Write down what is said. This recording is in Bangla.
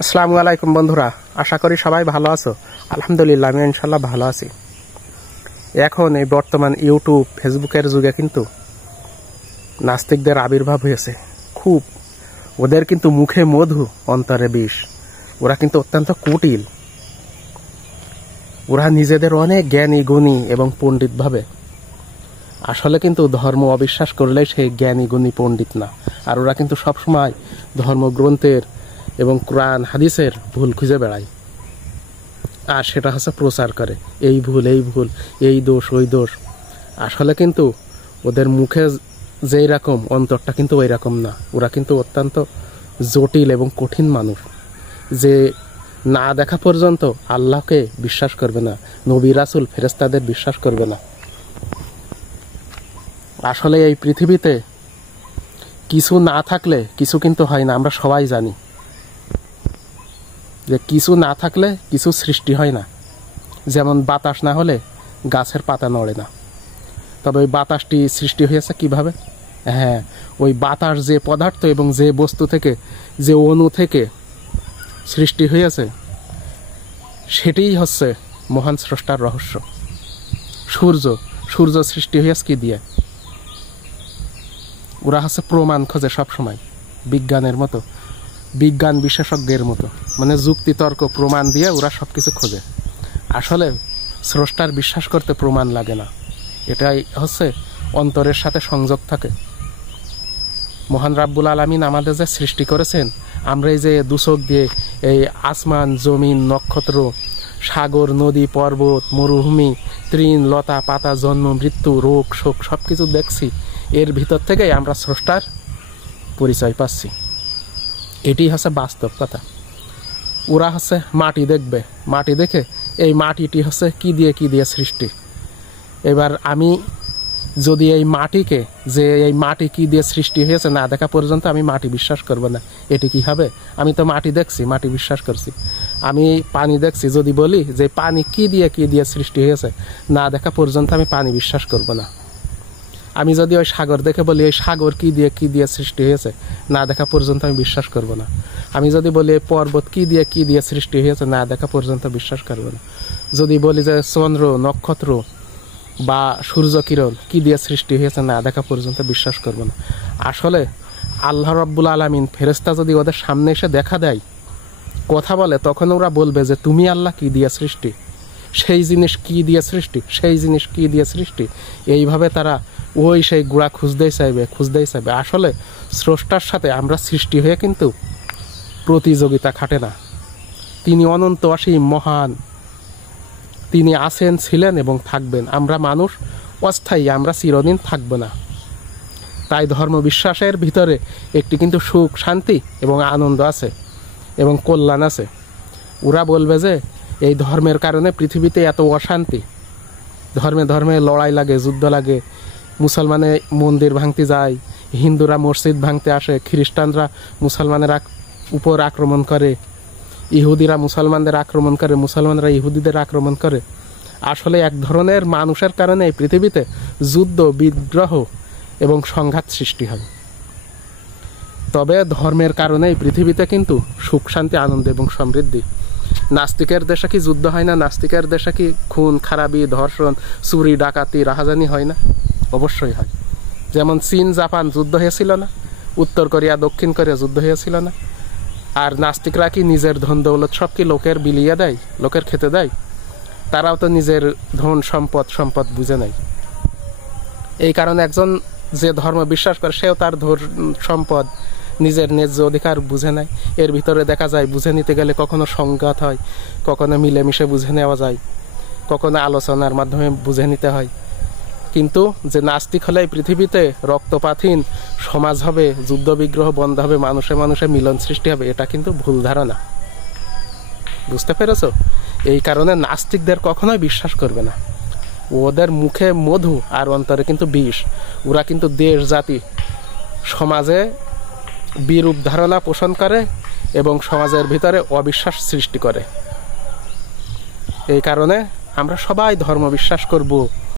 আসসালামু আলাইকুম বন্ধুরা, আশা করি সবাই ভালো আছো। আলহামদুলিল্লাহ, আমি ইনশাল্লাহ ভালো আছি। এখন এই বর্তমান ইউটিউব ফেসবুকের যুগে কিন্তু নাস্তিকদের আবির্ভাব হয়েছে খুব। ওদের কিন্তু মুখে মধু, অন্তরে বিষ। ওরা কিন্তু অত্যন্ত কুটিল। ওরা নিজেদের অনেক জ্ঞানী গুণী এবং পণ্ডিত ভাবে, আসলে কিন্তু ধর্ম অবিশ্বাস করলেই সেই জ্ঞানী গুণী পণ্ডিত না। আর ওরা কিন্তু সবসময় ধর্মগ্রন্থের এবং কোরআন হাদিসের ভুল খুঁজে বেড়ায়, আর সেটা হচ্ছে প্রচার করে, এই ভুল এই ভুল, এই দোষ ওই দোষ। আসলে কিন্তু ওদের মুখে যেই রকম, অন্তরটা কিন্তু ওই রকম না। ওরা কিন্তু অত্যন্ত জটিল এবং কঠিন মানুষ, যে না দেখা পর্যন্ত আল্লাহকে বিশ্বাস করবে না, নবী রাসূল ফেরেশতাদের বিশ্বাস করবে না। আসলে এই পৃথিবীতে কিছু না থাকলে কিছু কিন্তু হয় না। আমরা সবাই জানি যে কিছু না থাকলে কিছু সৃষ্টি হয় না। যেমন বাতাস না হলে গাছের পাতা নড়ে না। তবে ওই বাতাসটি সৃষ্টি হয়েছে কিভাবে? হ্যাঁ, ওই বাতাস যে পদার্থ এবং যে বস্তু থেকে, যে অণু থেকে সৃষ্টি হয়েছে, সেটিই হচ্ছে মহান স্রষ্টার রহস্য। সূর্য সৃষ্টি হয়েছে কি দিয়ে? ওরা হচ্ছে প্রমাণ খোঁজে সবসময়, বিজ্ঞানের মতো, বিজ্ঞান বিশেষজ্ঞের মতো, মানে যুক্তি তর্ক প্রমাণ দিয়ে ওরা সব কিছু খোঁজে। আসলে স্রষ্টার বিশ্বাস করতে প্রমাণ লাগে না, এটাই হচ্ছে অন্তরের সাথে সংযোগ থাকে। মহান রাব্বুল আলামিন আমাদের যে সৃষ্টি করেছেন, আমরা এই যে দুচোখ দিয়ে এই আসমান জমিন নক্ষত্র সাগর নদী পর্বত মরুভূমি তৃণ লতা পাতা জন্ম মৃত্যু রোগ শোক সব কিছু দেখছি, এর ভিতর থেকেই আমরা স্রষ্টার পরিচয় পাচ্ছি। এটি হচ্ছে বাস্তব কথা। ওরা হচ্ছে মাটি দেখবে, মাটি দেখে এই মাটিটি হচ্ছে কি দিয়ে সৃষ্টি। এবার আমি যদি এই মাটিকে, যে এই মাটি কি দিয়ে সৃষ্টি হয়েছে না দেখা পর্যন্ত আমি মাটি বিশ্বাস করব না, এটি কি হবে? আমি তো মাটি দেখছি, মাটি বিশ্বাস করছি। আমি পানি দেখছি, যদি বলি যে পানি কি দিয়ে সৃষ্টি হয়েছে না দেখা পর্যন্ত আমি পানি বিশ্বাস করব না। আমি যদি ওই সাগর দেখে বলি এই সাগর কি দিয়ে সৃষ্টি হয়েছে না দেখা পর্যন্ত আমি বিশ্বাস করব না। আমি যদি বলি এই পর্বত কি দিয়ে সৃষ্টি হয়েছে না দেখা পর্যন্ত বিশ্বাস করব না। যদি বলি যে চন্দ্র নক্ষত্র বা সূর্য কিরণ কি দিয়ে সৃষ্টি হয়েছে না দেখা পর্যন্ত বিশ্বাস করব না। আসলে আল্লাহ রাব্বুল আলামিন ফেরেশতা যদি ওদের সামনে এসে দেখা দেয়, কথা বলে, তখন ওরা বলবে যে তুমি আল্লাহ কি দিয়ে সৃষ্টি, সেই জিনিস কি দিয়ে সৃষ্টি, সেই জিনিস কি দিয়ে সৃষ্টি। এইভাবে তারা ওই সেই গুড়া খুঁজতেই চাইবে। আসলে স্রষ্টার সাথে আমরা সৃষ্টি হয়ে কিন্তু প্রতিযোগিতা খাটে না। তিনি অনন্ত অসীম মহান, তিনি আছেন, ছিলেন এবং থাকবেন। আমরা মানুষ অস্থায়ী, আমরা চিরদিন থাকব না। তাই ধর্ম বিশ্বাসের ভিতরে একটি কিন্তু সুখ শান্তি এবং আনন্দ আছে এবং কল্যাণ আছে। ওরা বলবে যে এই ধর্মের কারণে পৃথিবীতে এত অশান্তি, ধর্মে লড়াই লাগে, যুদ্ধ লাগে, মুসলমানে মন্দির ভাঙতে যায়, হিন্দুরা মসজিদ ভাঙতে আসে, খ্রিস্টানরা মুসলমানের উপর আক্রমণ করে, ইহুদিরা মুসলমানদের আক্রমণ করে, মুসলমানরা ইহুদিদের আক্রমণ করে। আসলে এক ধরনের মানুষের কারণে এই পৃথিবীতে যুদ্ধ বিগ্রহ এবং সংঘাত সৃষ্টি হয়। তবে ধর্মের কারণে এই পৃথিবীতে কিন্তু সুখ শান্তি আনন্দ এবং সমৃদ্ধি। নাস্তিকের দেশে কি যুদ্ধ হয় না? নাস্তিকের দেশে কি খুন খারাপি ধর্ষণ চুরি ডাকাতি রাহাজানি হয় না? অবশ্যই হয়। যেমন চীন জাপান যুদ্ধ হয়েছিল না, উত্তর কোরিয়া দক্ষিণ কোরিয়া যুদ্ধ হয়েছিল না। আর নাস্তিকরা কি নিজের ধন দৌলত সব কি লোকের বিলিয়ে দেয়, লোকের খেতে দেয়? তারাও তো নিজের ধন সম্পদ বুঝে নেয়। এই কারণে একজন যে ধর্ম বিশ্বাস করে সেও তার ধন সম্পদ নিজের ন্যায্য অধিকার বুঝে নেয়। এর ভিতরে দেখা যায় বুঝে নিতে গেলে কখনো সংঘাত হয়, কখনো মিলেমিশে বুঝে নেওয়া যায়, কখনো আলোচনার মাধ্যমে বুঝে নিতে হয়। কিন্তু যে নাস্তিক হলে পৃথিবীতে রক্তপাতহীন সমাজ হবে, যুদ্ধ বিগ্রহ বন্ধ হবে, মানুষে মিলন সৃষ্টি হবে, এটা কিন্তু ভুল ধারণা। বুঝতে পেরেছো? এই কারণে নাস্তিকদের কখনোই বিশ্বাস করবে না। ওদের মুখে মধু আর অন্তরে কিন্তু বিষ। ওরা কিন্তু দেশ জাতি সমাজে বিরূপ ধারণা পোষণ করে এবং সমাজের ভিতরে অবিশ্বাস সৃষ্টি করে। এই কারণে আমরা সবাই ধর্ম বিশ্বাস করব।